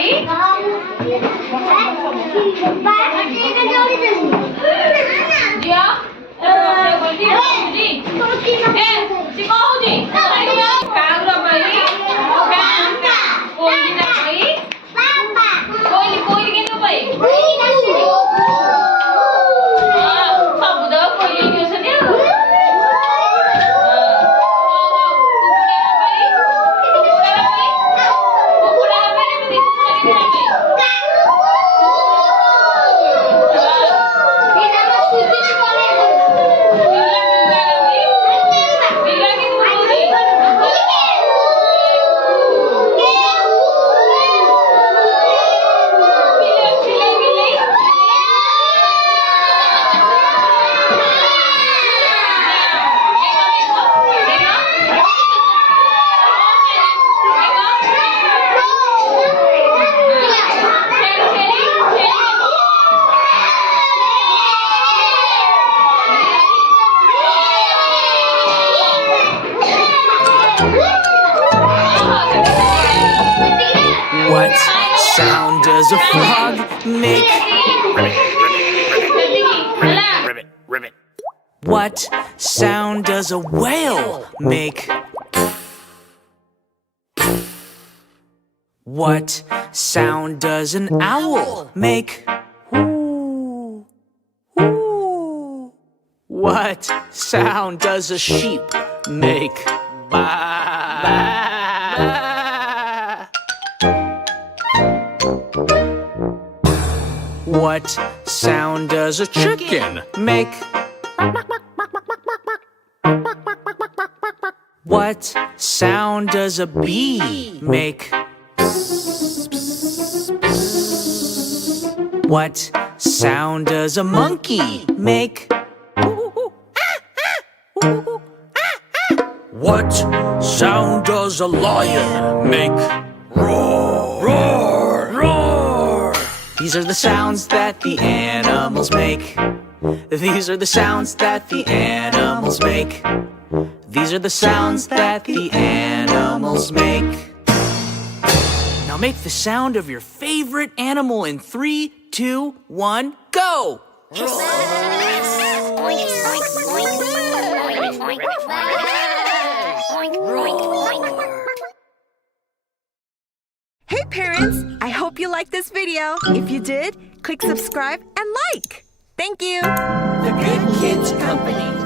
bayi? Dia? Si Maudi. Kau dah bayi? Koi dah bayi? Koi gitu bayi? Sabu dah koi ni saja. What sound does a frog make? Ribbit, ribbit. What sound does a whale make? What sound does an owl make? Ooh, ooh. What sound does a sheep make? Baa, baa. What sound does a chicken make? What sound does a bee make? What sound does a monkey make? What sound does a lion make? Roar, roar, roar. These are the sounds that the animals make. These are the sounds that the animals make. These are the sounds that the animals make. Now make the sound of your favorite animal in 3, 2, 1, go! Hey parents, I hope you liked this video. If you did, click subscribe and like. Thank you. The Good Kids Company.